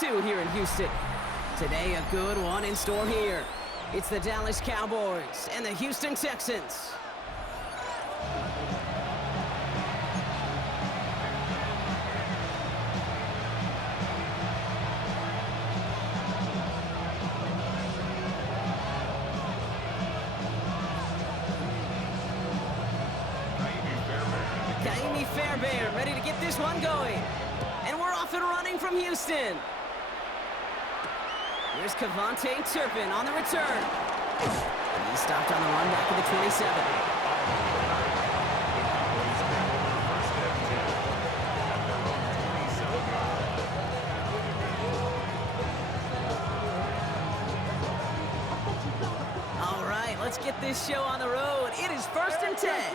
2 here in Houston. Today, a good one in store here. It's the Dallas Cowboys and the Houston Texans. Ka'imi Fairbairn ready to get this one going. And we're off and running from Houston. Here's Kevontae Turpin on the return. He stopped on the run back at the 27. All right, let's get this show on the road. It is 1st and 10.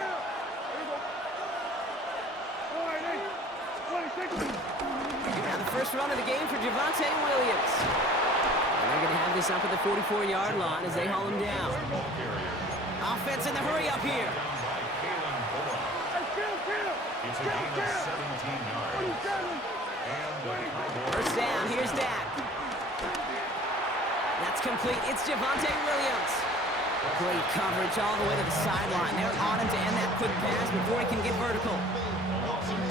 Now the first run of the game for Javonte Williams. And they're going to have this up at the 44-yard line as they haul him down. Offense in the hurry up here. It's a gain of 17 yards. First down, here's Dak. That's complete. It's Javonte Williams. Great coverage all the way to the sideline. They're on him to end that quick pass before he can get vertical.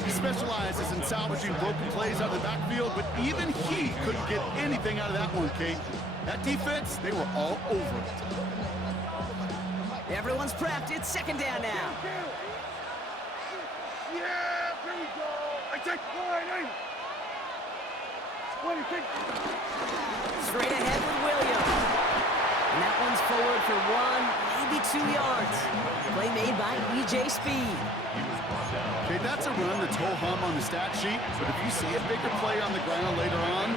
He specializes in salvaging broken plays out of the backfield, but even he couldn't get anything out of that one, Kate. That defense, they were all over it. Everyone's prepped. It's 2nd down now. Yeah, here we go. I take one. Straight ahead with Williams. And that one's forward for 1, maybe 2 yards. Play made by E.J. Speed. Okay, that's a run that's ho-hum on the stat sheet, but if you see a bigger play on the ground later on,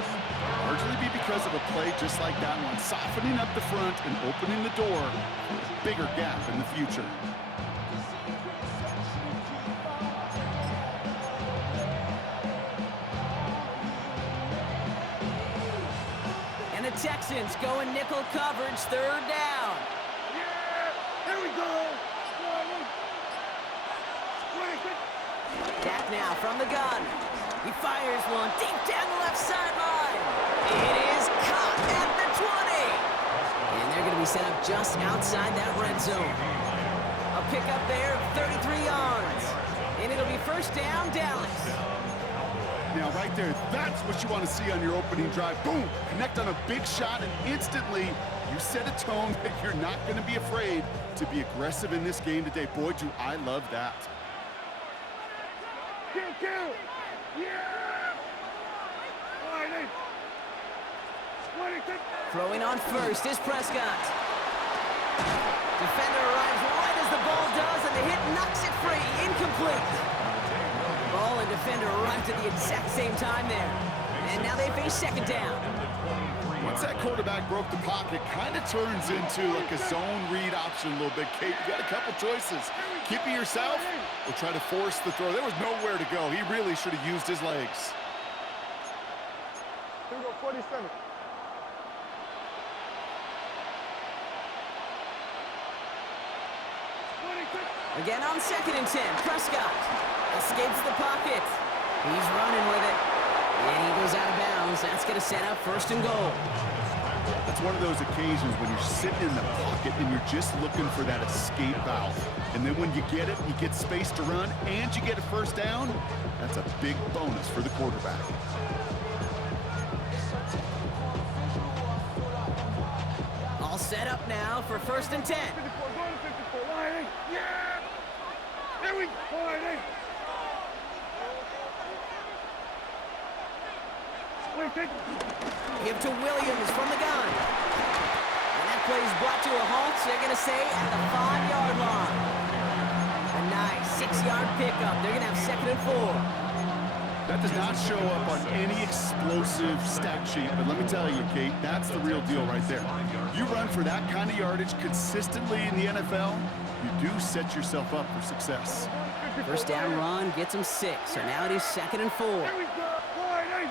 largely be because of a play just like that one, softening up the front and opening the door for a bigger gap in the future. And the Texans going nickel coverage, 3rd down. Yeah, here we go. Dak now from the gun. He fires one deep down the left sideline. It is caught at the 20. And they're going to be set up just outside that red zone. A pickup there of 33 yards. And it'll be 1st down, Dallas. Now right there, that's what you want to see on your opening drive. Boom! Connect on a big shot and instantly you set a tone that you're not going to be afraid to be aggressive in this game today. Boy, do I love that. Kill. Yeah. Throwing on first is Prescott. Defender arrives right as the ball does, and the hit knocks it free. Incomplete. Ball and defender arrived at the exact same time there. And now they face 2nd down. Once that quarterback broke the pocket, kind of turns into like a zone read option a little bit. Kate, you got a couple choices. Keep it yourself or try to force the throw. There was nowhere to go. He really should have used his legs. Here we go, 47. Again on 2nd and 10, Prescott escapes the pocket. He's running with it. And he goes out of bounds. That's going to set up 1st and goal. That's one of those occasions when you're sitting in the pocket and you're just looking for that escape valve. And then when you get it, you get space to run, and you get a 1st down. That's a big bonus for the quarterback. All set up now for 1st and 10. 54, going to 54. Lining. Yeah. Here we go. Lining. Give to Williams from the gun. And that play is brought to a halt, so they're going to say at the 5-yard line. A nice 6-yard pickup. They're going to have 2nd and 4. That does not show up on any explosive stat sheet, but let me tell you, Kate, that's the real deal right there. You run for that kind of yardage consistently in the NFL, you do set yourself up for success. 1st down run gets them 6, so now it is 2nd and 4. Here we go. Lining.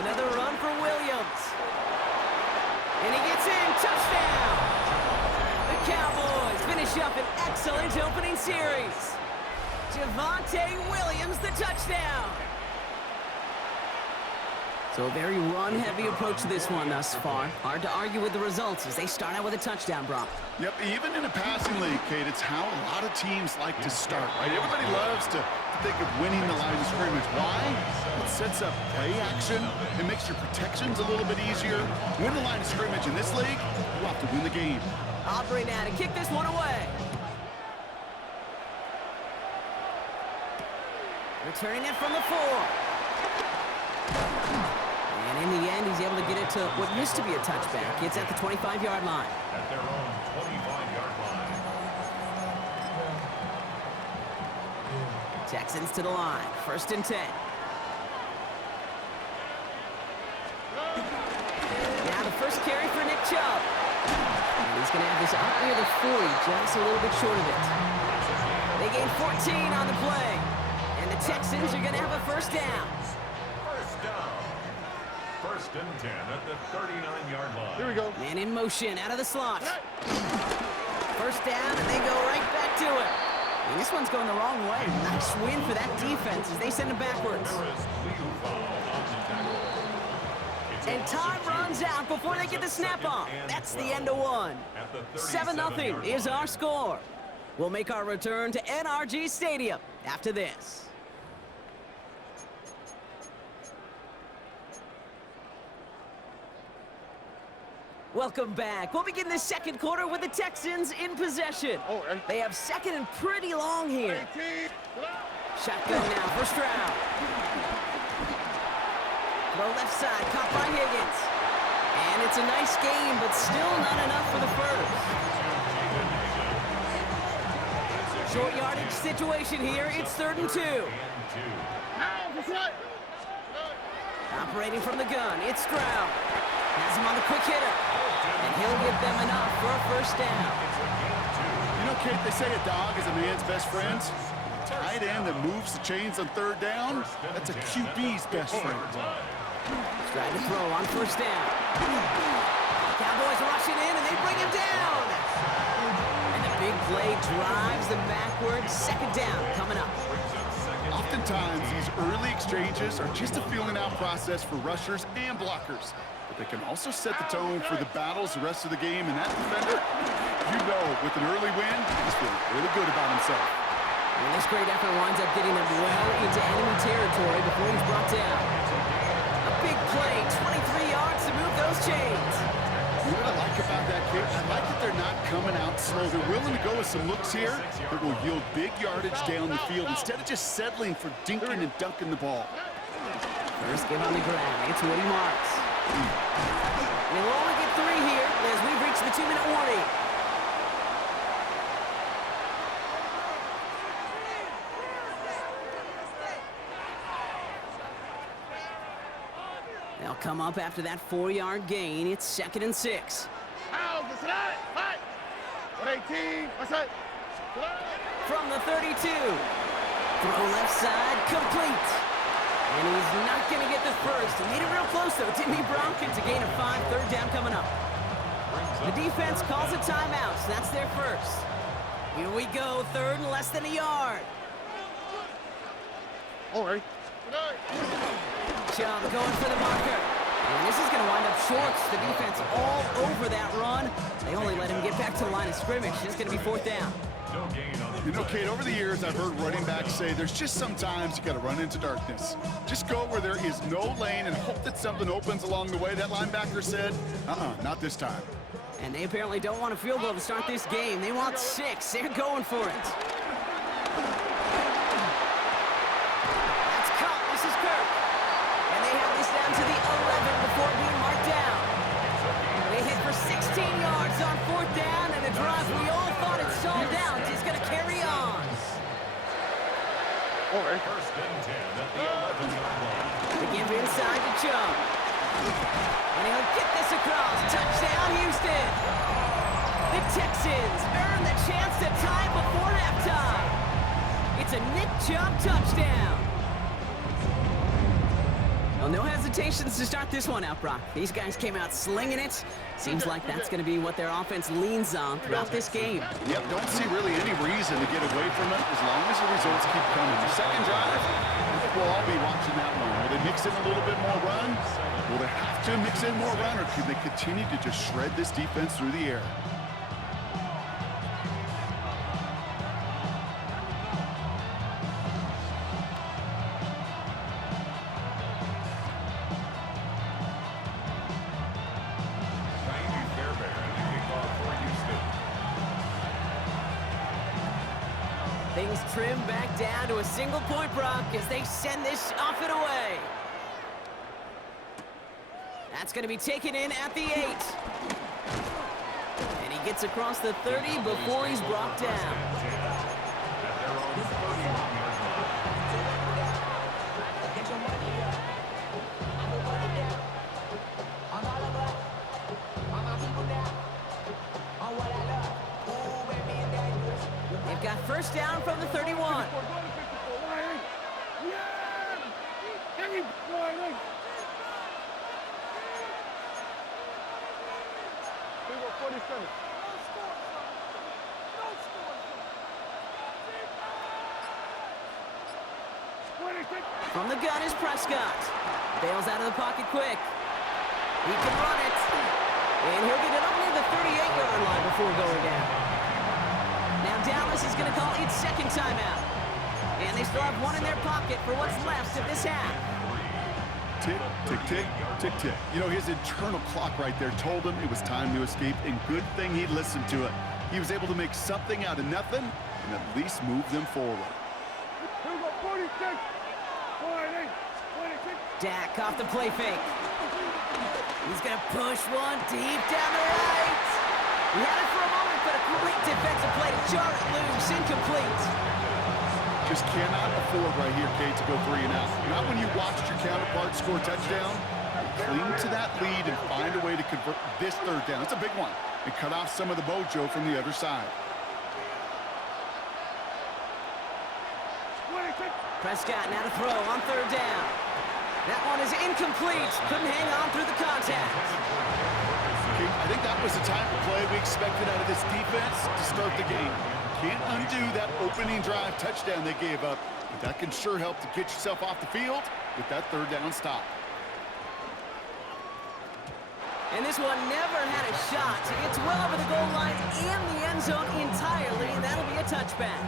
Another run for Williams. And he gets in. Touchdown! The Cowboys finish up an excellent opening series. Javonte Williams, the touchdown. So a very run-heavy approach to this one thus far. Hard to argue with the results as they start out with a touchdown, Brock. Yep, even in a passing league, Kate, it's how a lot of teams like to start, right? Everybody loves to think of winning the line of scrimmage. Why? It sets up play action. It makes your protections a little bit easier. Win the line of scrimmage in this league, you have to win the game. Aubrey now to kick this one away. Returning it from the 4. And in the end, he's able to get it to what used to be a touchback. It's at the 25-yard line. At their own 25-yard line. Texans to the line. 1st and 10. Now the first carry for Nick Chubb. And he's going to have this out near the 40, just a little bit short of it. They gain 14 on the play. And the Texans are going to have a 1st down. First down. 1st and 10 at the 39-yard line. Here we go. Man in motion out of the slot. 1st down, and they go right back to it. And this one's going the wrong way. Nice win for that defense as they send it backwards. There is legal foul on the tackle. It's And time runs out before they get the snap off. That's the end of one. 7-0 is our score. We'll make our return to NRG Stadium after this. Welcome back. We'll begin the second quarter with the Texans in possession. They have 2nd and pretty long here. Shotgun now, 1st round. Throw left side, caught by Higgins. And it's a nice game, but still not enough for the 1st. Short yardage situation here. It's 3rd and 2. Operating from the gun, it's Stroud. Has him on the quick hitter. And he'll give them enough for a 1st down. You know, Kate, they say a dog is a man's best friend. Tight end that moves the chains on 3rd down, that's a QB's best friend. Trying to throw on 1st down. Cowboys rushing in, and they bring him down. And the big play drives them backwards. 2nd down coming up. Oftentimes, these early exchanges are just a feeling-out process for rushers and blockers. But they can also set the tone for the battles the rest of the game. And that defender, you know, with an early win, he's feeling really good about himself. And this great effort winds up getting them well into enemy territory before he's brought down. A big play, 23 yards to move those chains. You know what I like about that, kid? I like that they're not coming out slow. They're willing to go with some looks here that will yield big yardage down the field instead of just settling for dinking and dunking the ball. First give on the ground. It's Woody Marks. We'll only get 3 here as we've reached the 2-minute warning. They'll come up after that 4-yard gain. It's 2nd and 6. From the 32. Throw left side, complete. And he's not going to get the 1st. He made it real close, though, didn't he, Brock? It's a gain of 5, 3rd down coming up. The defense calls a timeout, so that's their 1st. Here we go, 3rd and less than a yard. All right. Chubb going for the marker. And this is going to wind up shorts. The defense all over that run. They only let him get back to the line of scrimmage. It's going to be 4th down. You know, Kate, over the years, I've heard running backs say there's just sometimes you got to run into darkness. Just go where there is no lane and hope that something opens along the way. That linebacker said, not this time. And they apparently don't want a field goal to start this game. They want 6. They're going for it. That's caught. This is Kirk. And they have this down to the 11 before being marked down. They hit for 16 yards on 4th down, and a drive we all thought it stalled out is going to carry on. All right. 1st and 10 at the 11-yard line. They give inside to Chubb. And he'll get this across. Touchdown, Houston. The Texans earn the chance to tie before halftime. It's a Nick Chubb touchdown. Well, Well, no hesitations to start this one out, Brock. These guys came out slinging it. Seems like that's going to be what their offense leans on throughout this game. Yep, don't see really any reason to get away from it as long as the results keep coming. The second drive, I think we'll all be watching that one. Will they mix in a little bit more run? Will they have to mix in more run, or can they continue to just shred this defense through the air? Things trim back down to a single point, Brock, as they send this off and away. That's going to be taken in at the 8. And he gets across the 30 before he's brought down. They've got first down from the 31. From the gun is Prescott. Bails out of the pocket quick. He can run it. And he'll get it up near the 38-yard line before going down. Now Dallas is going to call its second timeout. And they still have one in their pocket for what's left of this half. Tick, tick, tick, tick, tick. You know, his internal clock right there told him it was time to escape, and good thing he listened to it. He was able to make something out of nothing and at least move them forward. Dak off the play fake. He's going to push one deep down the right. He had it for a moment, but a great defensive play to jar it loose. Incomplete. Just cannot afford right here, Kate, to go 3 and out. Not when you watched your counterpart score a touchdown. Cling to that lead and find a way to convert this third down. It's a big one. And cut off some of the mojo from the other side. Prescott now to throw on third down. That one is incomplete. Couldn't hang on through the contact. Kate, I think that was the type of play we expected out of this defense to start the game. Can't undo that opening drive touchdown they gave up, but that can sure help to get yourself off the field with that third down stop. And this one never had a shot. It's well over the goal line and the end zone entirely, and that'll be a touchback.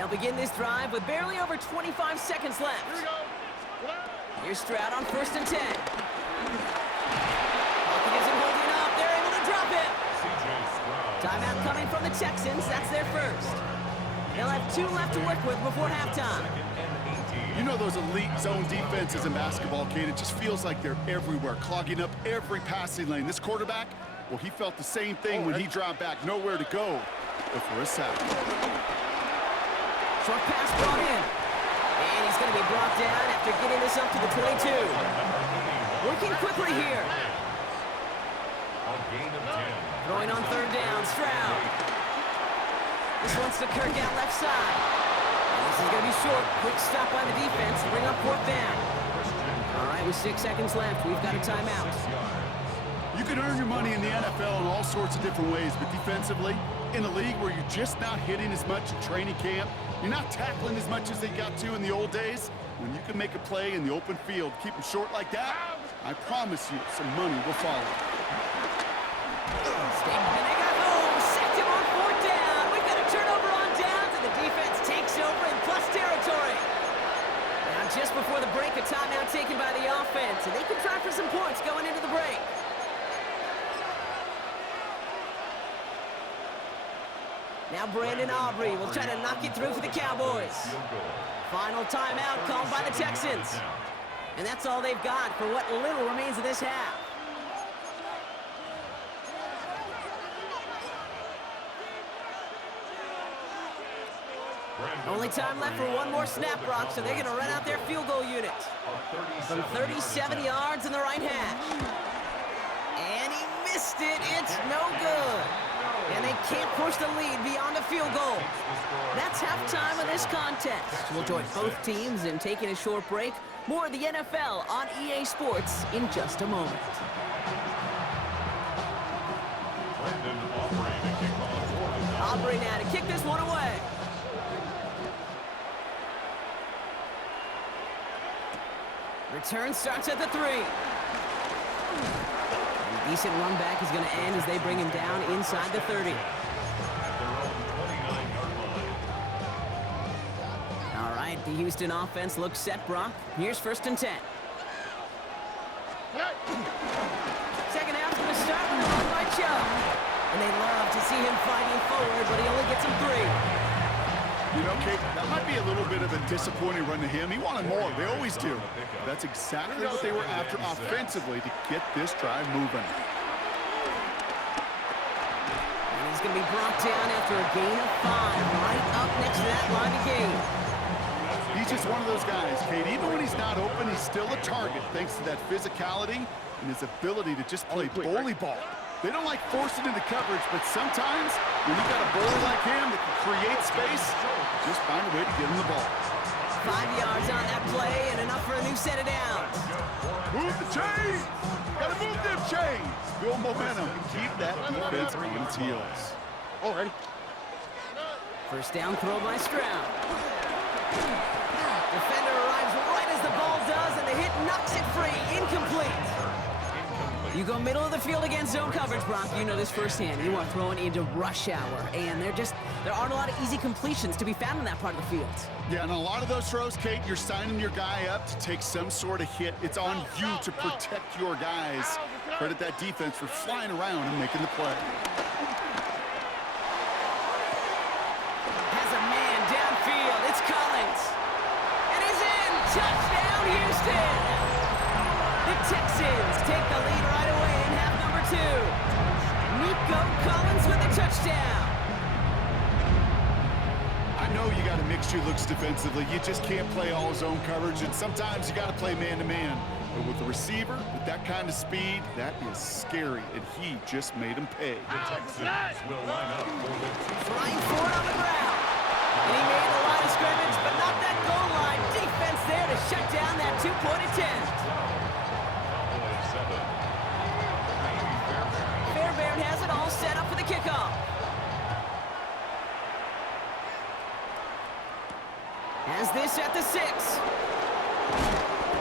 They'll begin this drive with barely over 25 seconds left. Here's Stroud on 1st and 10. Hawkins isn't holding up. They're able to drop it. Timeout coming from the Texans. That's their first. They'll have 2 left to work with before halftime. You know those elite zone defenses in basketball, Kate, it just feels like they're everywhere, clogging up every passing lane. This quarterback, well, he felt the same thing when he dropped back, nowhere to go but for a sack. Short pass brought in. And he's going to be brought down after getting this up to the 22. Working quickly here. Throwing on third down, Stroud. This one's to Kirk out left side. And this is going to be short. Quick stop by the defense to bring up 4th down. All right, with 6 seconds left, we've got a timeout. You can earn your money in the NFL in all sorts of different ways, but defensively, in a league where you're just not hitting as much in training camp, you're not tackling as much as they got to in the old days, when you can make a play in the open field, keep them short like that, I promise you some money will follow. And they got home, sacked him on 4th down. We've got a turnover on downs, and the defense takes over in plus territory. Now, just before the break, a timeout taken by the offense, and they can try for some points going into the break. Now Brandon Aubrey will try to knock it through for the Cowboys. Final timeout called by the Texans. And that's all they've got for what little remains of this half. Only time left for one more snap, Brock, so they're going to run out their field goal unit. From 37 yards in the right hash. And he missed it. It's no good. And they can't push the lead beyond a field goal. That's how halftime of this contest. We'll join both teams in taking a short break. More of the NFL on EA Sports in just a moment. Brendan Aubrey to kick off for the Cowboys. Aubrey now to kick this one away. Return starts at the 3. A decent run back is going to end as they bring him down inside the 30. At their own 29-yard line. All right, the Houston offense looks set, Brock. Here's 1st and 10. Second half's going to start with a run by Chubb. And they love to see him fighting forward, but he only gets him 3. You know, Kate, that might be a little bit of a disappointing run to him. He wanted more. They always do. That's exactly what they were after offensively to get this drive moving. And he's going to be brought down after a gain of 5, right up next to that line of game. He's just one of those guys, Kate. Even when he's not open, he's still a target thanks to that physicality and his ability to just play bully ball. They don't like forcing into coverage, but sometimes when you got a bowler like him that can create space, just find a way to get him the ball. 5 yards on that play and enough for a new set of downs. Move the chains! Gotta move them chains! Build momentum and keep that defense on its heels. Already. First down throw by Stroud. Defender arrives right as the ball does, and the hit knocks it free. Incomplete. You go middle of the field against zone coverage, Brock. You know this firsthand. You are throwing into rush hour, and there aren't a lot of easy completions to be found in that part of the field. Yeah, and a lot of those throws, Kate, you're signing your guy up to take some sort of hit. It's on you to protect your guys. Credit that defense for flying around and making the play. Has a man downfield. It's Collins. And he's in. Touchdown, Houston. The Texans take the lead right away in half number 2. Nico Collins with a touchdown. I know you got to mix your looks defensively. You just can't play all zone coverage, and sometimes you got to play man-to-man. But with the receiver, with that kind of speed, that is scary, and he just made him pay. The Texans will line up for the Flying forward on the ground. And he made the line of scrimmage, but not that goal line. Defense there to shut down that two-point attempt. Fairbairn has it all set up for the kickoff. Has this at the 6.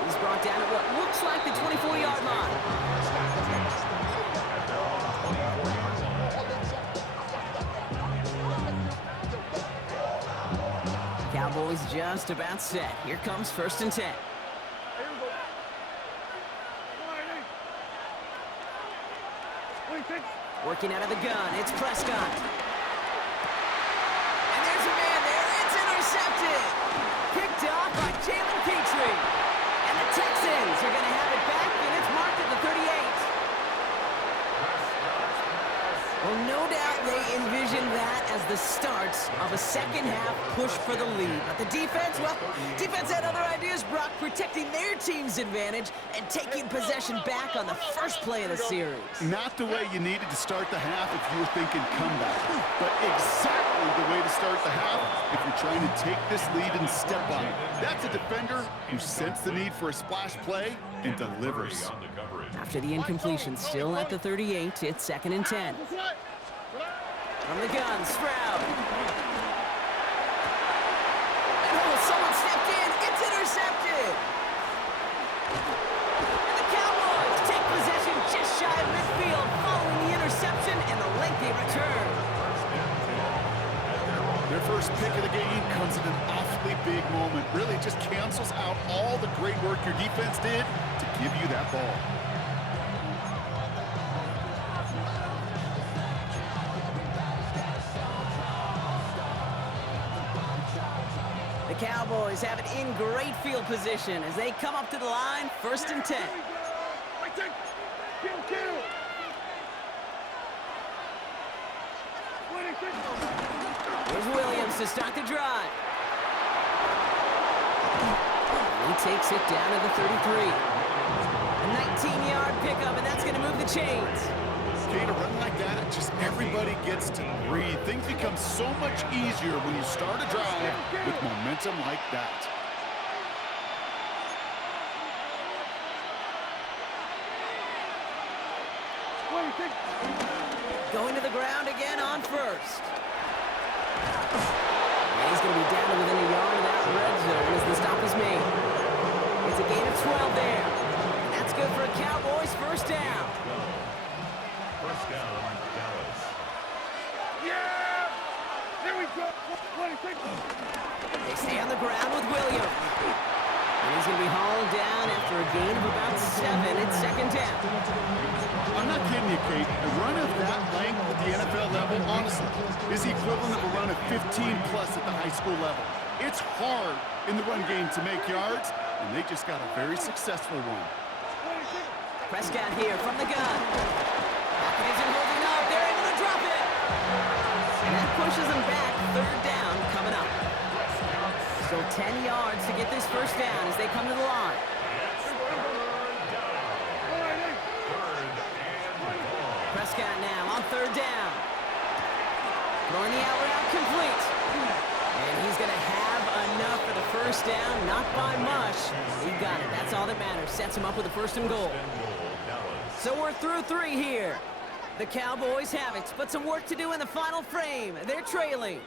He's brought down at what looks like the 24-yard line. Cowboys just about set. Here comes 1st and 10. Here we go. 26. Working out of the gun, it's Prescott. And there's a man there, it's intercepted. Picked off by Jalen Petrie. And the Texans are going to have it back, and it's marked at the 38. Well, no doubt they envisioned that as the start of a second-half push for the lead. But the defense, well, defense had other ideas, Brock, protecting their team's advantage and taking possession back on the first play of the series. Not the way you needed to start the half if you were thinking comeback, but exactly the way to start the half if you're trying to take this lead and step on it. That's a defender who sensed the need for a splash play and delivers. on the coverage. After the incompletion, still at the 38, it's 2nd and 10. From the gun, Stroud. And someone stepped in. It's intercepted. And the Cowboys take possession just shy of midfield following the interception and the lengthy return. Their first pick of the game comes at an awfully big moment. Really just cancels out all the great work your defense did to give you that ball. The Cowboys have it in great field position as they come up to the line, 1st and 10. Here's Williams to start the drive. He takes it down to the 33. A 19-yard pickup, and that's going to move the chains. Okay, to run like that, just everybody gets to breathe. Things become so much easier when you start a drive momentum like that. Going to the ground again on first. And he's going to be down to within a yard of that red zone as the stop is made. It's a gain of 12 there. And that's good for a Cowboys first down. First down, Dallas. Yeah! There we go. They stay on the ground with Williams. And he's going to be hauled down after a gain of about 7. It's second down. I'm not kidding you, Kate. A run of that length at the NFL level, honestly, is the equivalent of a run of 15-plus at the high school level. It's hard in the run game to make yards, and they just got a very successful one. Prescott here from the gun. Pocket isn't holding up. They're able to drop it. And that pushes them back. Third down coming up. So 10 yards to get this first down as they come to the line. Prescott now on third down. Throwing the out route complete. And he's going to have enough for the first down. Not by much. He got it. That's all that matters. Sets him up with a first and goal. So we're through 3 here. The Cowboys have it, but some work to do in the final frame. They're trailing.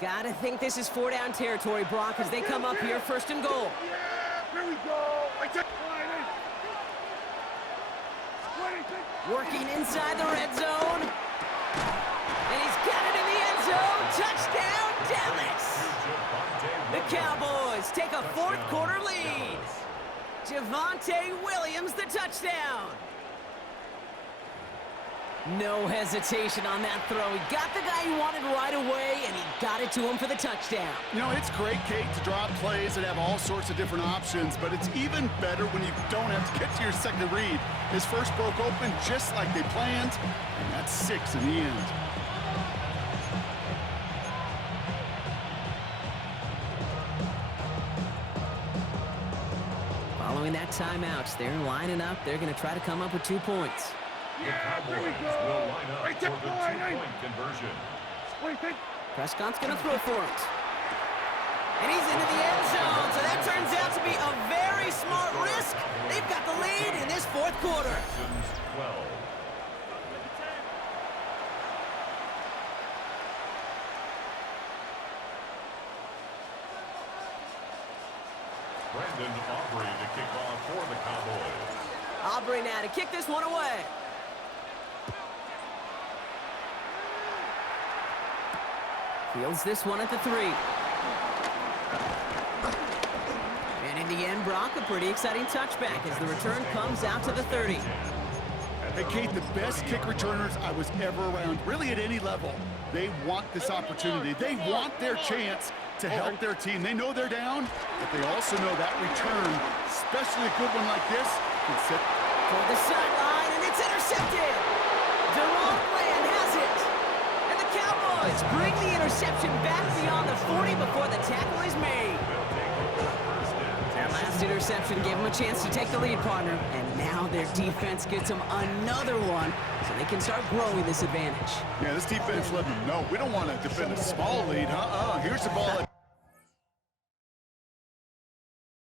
Gotta think this is 4-down territory, Brock, as they come up here first and goal. Yeah! Here we go! Working inside the red zone. And he's got it in the end zone. Touchdown, Dallas! The Cowboys take a fourth-quarter lead. Javonte Williams, the touchdown. No hesitation on that throw. He got the guy he wanted right away, and he got it to him for the touchdown. You know, it's great, Kate, to draw plays that have all sorts of different options, but it's even better when you don't have to get to your second read. His first broke open just like they planned, and that's 6 in the end. Following that timeout, they're lining up. They're going to try to come up with 2 points. The Cowboys will line up for the two-point conversion. Prescott's going to throw for it. And he's into the end zone, so that turns out to be a very smart risk. They've got the lead in this fourth quarter. Texans 12. Brandon Aubrey to kick off for the Cowboys. Aubrey now to kick this one away. Fields this one at the 3. And in the end, Brock, a pretty exciting touchback as the return comes out to the 30. Hey, Kate, the best kick returners I was ever around, really at any level. They want this opportunity. They want their chance to help their team. They know they're down, but they also know that return, especially a good one like this, can set for the sideline, and it's intercepted. Deron Bland has it. And the Cowboys bring the interception back beyond the 40 before the tackle is made. That last interception gave them a chance to take the lead, partner. And now their defense gets them another one, so they can start growing this advantage. Yeah, this defense let them know we don't want to defend a small lead. Here's the ball.